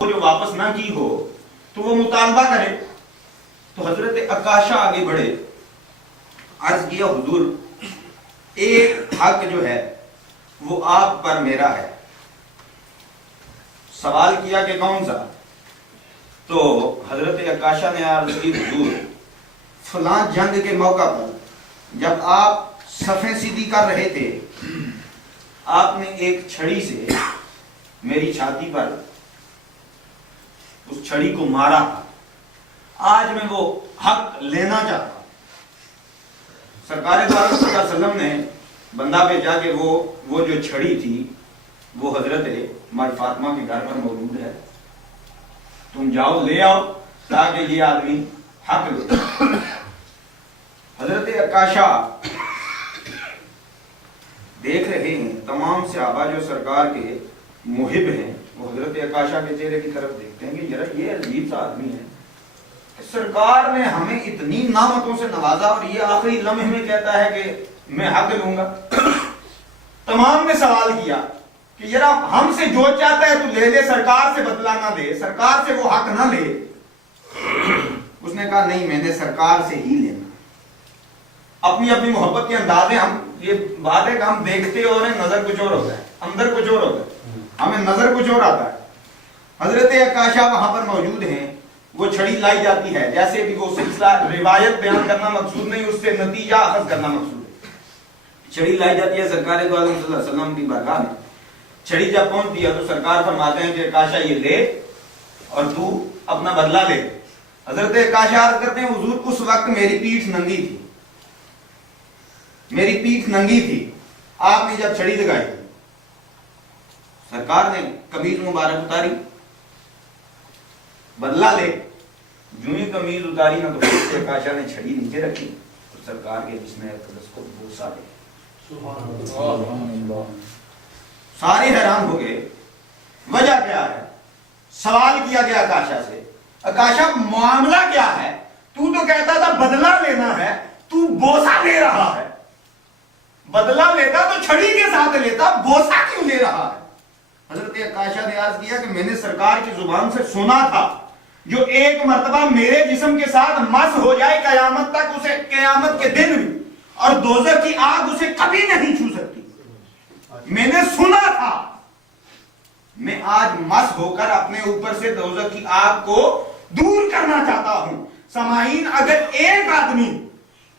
جو واپس نہ کی ہو تو وہ مطالبہ کرے. تو حضرت عکاشہ آگے بڑھے, عرض کیا حضور ایک حق جو ہے وہ آپ پر میرا ہے. سوال کیا کہ کون سا؟ تو حضرت عکاشہ نے عرض کی حضور فلاں جنگ کے موقع پر جب آپ صفیں سیدھی کر رہے تھے آپ نے ایک چھڑی سے میری چھاتی پر اس چھڑی کو مارا تھا. آج میں وہ حق لینا چاہتا ہوں. سرکار دو عالم صلی اللہ علیہ وسلم نے بندہ بھیجا کہ وہ جو چھڑی تھی وہ حضرت مائی فاطمہ کے گھر پر موجود ہے, تم جاؤ لے آؤ تاکہ یہ آدمی حق لے. حضرت عکاشہ دیکھ رہے ہیں تمام صحابہ جو سرکار کے محب ہیں وہ حضرت عکاشہ کے چہرے کی طرف دیکھتے ہیں کہ یہ عجیب سا آدمی ہے, سرکار نے ہمیں اتنی نعمتوں سے نوازا اور یہ آخری لمحے میں کہتا ہے کہ میں حق لوں گا. تمام نے سوال کیا کہ ذرا ہم سے جو چاہتا ہے تو لے لے, سرکار سے بدلہ نہ لے, سرکار سے وہ حق نہ لے. اس نے کہا نہیں, میں نے سرکار سے ہی لینا. اپنی اپنی محبت کے اندازے, ہم یہ بات ہے کہ ہم دیکھتے اور نظر کچھ اور ہوتا ہے, اندر کچھ اور ہوتا ہے, ہمیں نظر کچھ اور آتا ہے. حضرت عکاشہ وہاں پر موجود ہیں, وہ چھڑی لائی جاتی ہے. جیسے بھی وہ سلسلہ روایت بیان کرنا مقصود نہیں, اس سے نتیجہ اخذ کرنا مقصود ہے. چھڑی لائی جاتی ہے سرکار دو عالم صلی اللہ علیہ وسلم کی بارگاہ میں. چھڑی جب پہنچتی ہے تو سرکار فرماتے ہیں کہ عکاشہ یہ لے اور تو اپنا بدلہ لے. حضرت عکاشہ عرض کرتے ہیں حضور اس وقت میری پیٹھ ننگی تھی, میری پیٹھ ننگی تھی. آپ نے جب چھڑی لگائی سرکار نے قمیض مبارک اتاری, بدلہ لے. جو ہی قمیض اتاری نا تو حضرت عکاشہ نے چھڑی نیچے رکھی تو سرکار کے جسم اقدس کو بوسا دے. سارے حیران ہو گئے, وجہ کیا ہے؟ سوال کیا گیا عکاشہ سے, عکاشہ معاملہ کیا ہے؟ تو کہتا تھا بدلہ لینا ہے, تو بوسا لے رہا ہے. بدلہ لیتا تو چھڑی کے ساتھ لیتا, بوسا کیوں لے رہا ہے؟ حضرت عکاشہ نے عرض کیا کہ میں نے سرکار کی زبان سے سنا تھا جو ایک مرتبہ میرے جسم کے ساتھ مس ہو جائے قیامت تک, اسے قیامت کے دن بھی اور دوزخ کی آگ اسے کبھی نہیں چھو سکتی. میں نے سنا تھا, میں آج مس ہو کر اپنے اوپر سے دوزخ کی آگ کو دور کرنا چاہتا ہوں. سامعین, اگر ایک آدمی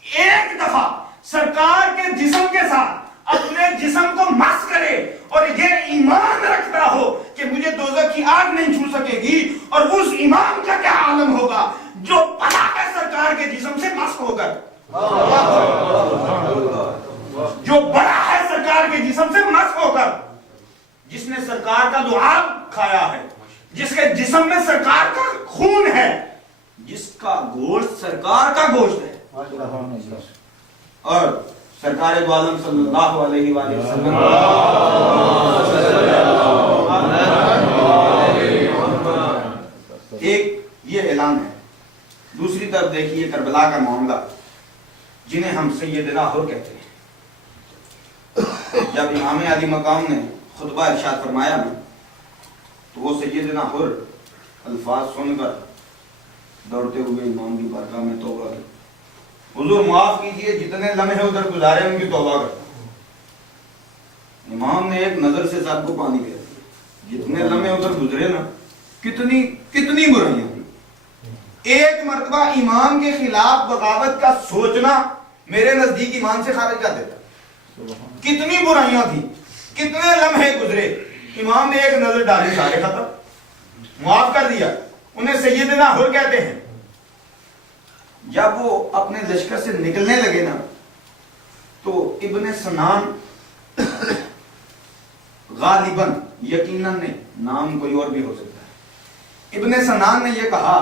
ایک دفعہ سرکار کے جسم کے ساتھ اپنے جسم کو مس کرے اور یہ ایمان رکھتا ہو کہ مجھے دوزخ کی آگ نہیں چھو سکے گی, اور اس ایمان کا کیا عالم ہوگا جو پڑا ہے سرکار کے جسم سے مس ہو کر, جو بڑا ہے سرکار کے جسم سے مس ہو کر, جس نے سرکار کا لعاب کھایا ہے, جس کے جسم میں سرکار کا خون ہے, جس کا گوشت سرکار کا گوشت ہے. اور سرکار دو عالم صلی اللہ علیہ وآلہ وسلم ایک یہ اعلان ہے. دوسری طرف دیکھیے کربلا کا معاملہ, جنہیں ہم سیدنا حر کہتے ہیں. جب امام علی مقام نے خطبہ ارشاد فرمایا نا تو وہ سیدنا حر الفاظ سن کر دوڑتے ہوئے امام کی بارگاہ میں توبہ کی, حضور معاف کیجئے جتنے لمحے ادھر گزارے ان کی توبہ کرتا ہوں. امام نے ایک نظر سے سب کو پانی دے دیا, جتنے لمحے ادھر گزرے نا کتنی برائیاں تھیں. ایک مرتبہ امام کے خلاف بغاوت کا سوچنا میرے نزدیک ایمان سے خارج کر دیتا. کتنی برائیاں تھیں, کتنے لمحے گزرے, امام نے ایک نظر ڈالی, سارے ختم, معاف کر دیا. انہیں سیدنا حر کہتے ہیں. جب وہ اپنے لشکر سے نکلنے لگے نا تو ابن سنان غالباً, یقیناً نہیں, نام کوئی اور بھی ہو سکتا ہے, ابن سنان نے یہ کہا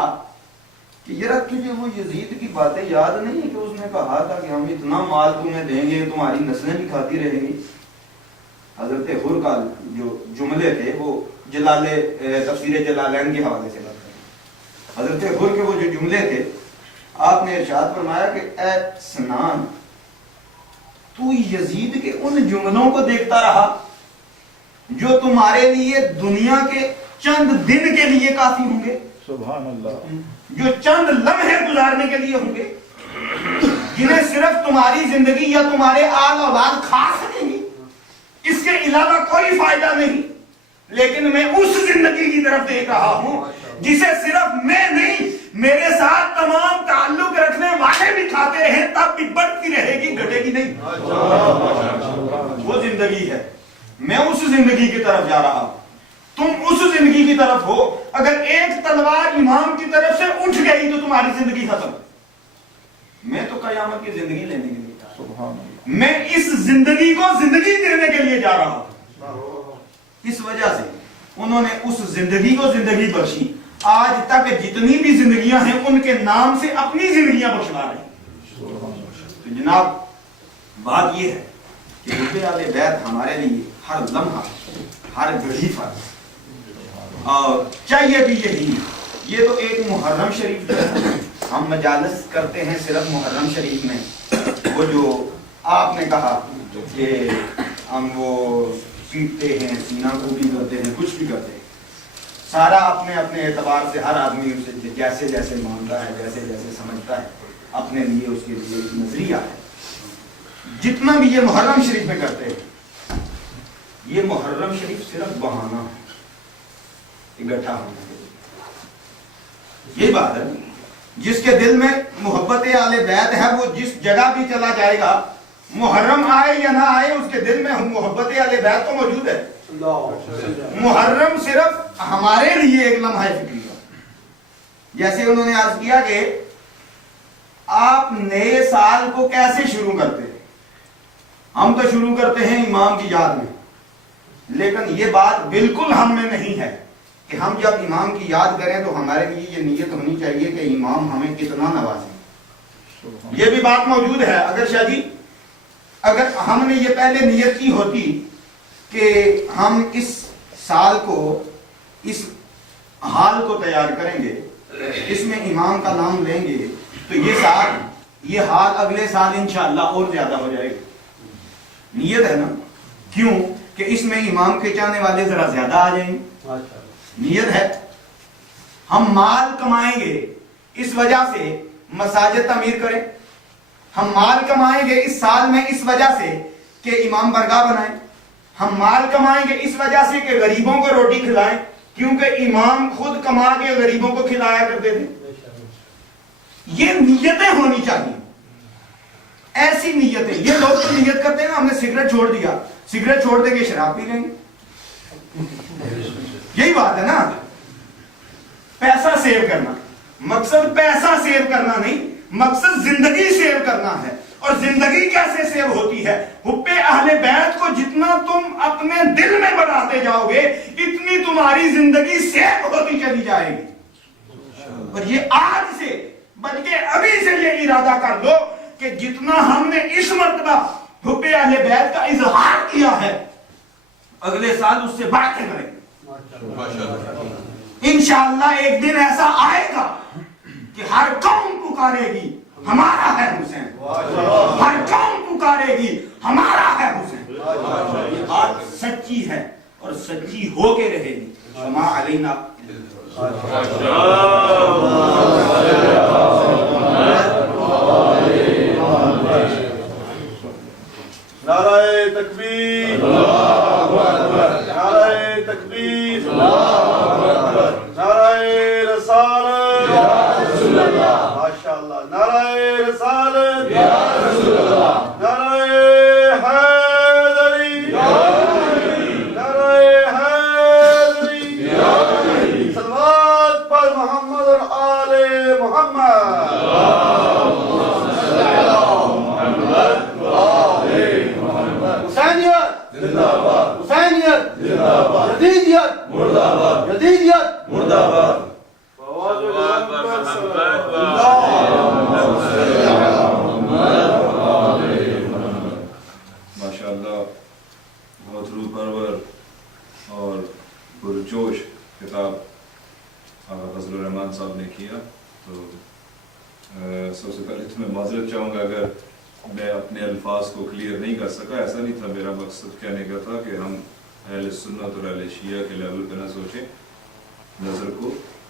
کہ یار تجھے وہ یزید کی باتیں یاد نہیں ہے کہ اس نے کہا تھا کہ ہم اتنا مال تمہیں دیں گے تمہاری نسلیں بھی کھاتی رہیں گی. حضرت حر کا جو جملے تھے وہ تفسیر جلالین کے حوالے سے بات کریں. حضرت حر کے وہ جو جملے تھے آپ نے ارشاد فرمایا کہ اے سنان, تو یزید کے ان جملوں کو دیکھتا رہا جو تمہارے لیے دنیا کے چند دن کے لیے سبحان اللہ. جو چند لمحے گزارنے کے لیے ہوں گے، جنہیں صرف تمہاری زندگی یا تمہارے آل اولاد کھا سکیں گی، اس کے علاوہ کوئی فائدہ نہیں. لیکن میں اس زندگی کی طرف دیکھ رہا ہوں جسے صرف میں نہیں، میرے ساتھ تمام تعلق رکھنے والے بھی کھاتے رہے، تب بھی بڑھتی رہے گی، گھٹے گی نہیں. وہ زندگی ہے. میں اس زندگی کی طرف جا رہا ہوں، تم اس زندگی کی طرف ہو. اگر ایک تلوار امام کی طرف سے اٹھ گئی تو تمہاری زندگی ختم. میں تو قیامت کی زندگی لینے کے لیے جا رہا ہوں. میں اس زندگی کو زندگی دینے کے لیے جا رہا ہوں. اس وجہ سے انہوں نے اس زندگی کو زندگی بخشی. آج تک جتنی بھی زندگیاں ہیں ان کے نام سے اپنی زندگیاں بخشوا رہے ہیں. تو جناب بات یہ ہے کہ حب اہل بیت ہمارے لیے ہر لمحہ، ہر گھڑی پر، اور چاہیے بھی یہی. یہ تو ایک محرم شریف ہے، ہم مجالس کرتے ہیں صرف محرم شریف میں. وہ جو آپ نے کہا کہ ہم وہ پیٹتے ہیں، سینہ کو بھی کرتے ہیں، کچھ بھی کرتے ہیں، سارا اپنے اپنے اعتبار سے ہر آدمی اسے جیسے جیسے مانتا ہے، جیسے جیسے سمجھتا ہے، اپنے لیے اس کے لیے ایک نظریہ ہے. جتنا بھی یہ محرم شریف میں کرتے ہیں، یہ محرم شریف صرف بہانہ ہے اکٹھا ہونے کے لیے. یہ بات ہے، جس کے دل میں محبت اہل بیت ہے وہ جس جگہ بھی چلا جائے گا، محرم آئے یا نہ آئے، اس کے دل میں محبت اہل بیت تو موجود ہے. محرم صرف ہمارے لیے ایک لمحہ فکری ہے. جیسے انہوں نے عرض کیا کہ آپ نئے سال کو کیسے شروع کرتے ہیں؟ ہم تو شروع کرتے ہیں امام کی یاد میں. لیکن یہ بات بالکل ہم میں نہیں ہے کہ ہم جب امام کی یاد کریں تو ہمارے لیے یہ نیت ہونی چاہیے کہ امام ہمیں کتنا نوازیں. یہ بھی بات موجود ہے. اگر شاہ جی، اگر ہم نے یہ پہلے نیت کی ہوتی کہ ہم اس سال کو، اس حال کو تیار کریں گے، اس میں امام کا نام لیں گے، تو یہ سال، یہ حال اگلے سال انشاءاللہ اور زیادہ ہو جائے گا. نیت ہے نا. کیوں کہ اس میں امام کے چاہنے والے ذرا زیادہ آ جائیں گے. نیت ہے. ہم مال کمائیں گے اس وجہ سے مساجد تعمیر کریں. ہم مال کمائیں گے اس سال میں اس وجہ سے کہ امام برگاہ بنائیں. ہم مال کمائیں گے اس وجہ سے کہ غریبوں کو روٹی کھلائیں، کیونکہ امام خود کما کے غریبوں کو کھلایا کرتے تھے. یہ نیتیں ہونی چاہیے، ایسی نیتیں. یہ لوگ تو نیت کرتے ہیں نا، ہم نے سگریٹ چھوڑ دیا، سگریٹ چھوڑ دے کے شراب پی لیں گے. یہی بات ہے نا. پیسہ سیو کرنا، مقصد پیسہ سیو کرنا نہیں، مقصد زندگی سیو کرنا ہے. اور زندگی کیسے سیو ہوتی ہے؟ حب اہل بیت کو جتنا تم اپنے دل میں بڑھاتے جاؤ گے، اتنی تمہاری زندگی سیو ہوتی چلی جائے گی. اور یہ آج سے، بلکہ ابھی سے یہ ارادہ کر لو کہ جتنا ہم نے اس مرتبہ حب اہل بیت کا اظہار کیا ہے، اگلے سال اس سے باتیں کریں گے. انشاءاللہ ایک دن ایسا آئے گا کہ ہر قوم پکارے گی ہمارا ہے حسین. ہر قوم پکارے گی ہمارا ہے حسین. یہ بات سچی ہے اور سچی ہو کے رہے گی. وما علینا نعرہ تکبیر، نعرہ تکبیر، نعرہ رسالت، ماشاءاللہ، نعرہ رسالت، نعرہ حیدری، نعرہ حیدری، صلوات پر محمد اور آل محمد. حسینیت، یزیدیت، یزیدیت، ماشاءاللہ بہت روح پرور اور پرجوش خطاب فضل الرحمان صاحب نے کیا. تو سب سے پہلے تو میں معذرت چاہوں گا اگر میں اپنے الفاظ کو کلیئر نہیں کر سکا. ایسا نہیں تھا، میرا مقصد کہنے کا تھا کہ ہم اہل سنت اور اہل شیعہ کے لیول پہ نہ سوچیں، نظر کو